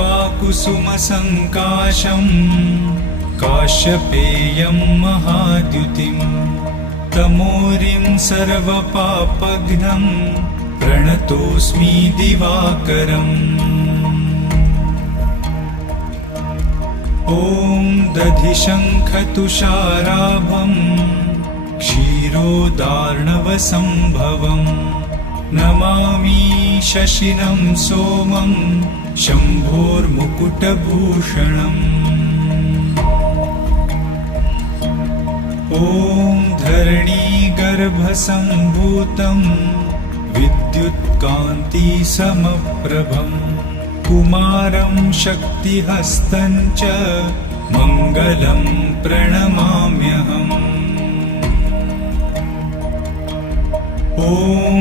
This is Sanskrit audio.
चारुकल्पाकुसुमसङ्काशम् काश्यपेयं महाद्युतिम् तमोरिं सर्वपापघ्नं प्रणतोऽस्मि दिवाकरम् ॐ दधिशङ्खतुषाराभं क्षीरोदार्णवसम्भवम् नमामि शशिनं सोमं शम्भोर्मुकुटभूषणम् ॐ धरणीगर्भसम्भूतं विद्युत्कान्तिसमप्रभं कुमारं शक्तिहस्तं च मङ्गलं प्रणमाम्यहम् ॐ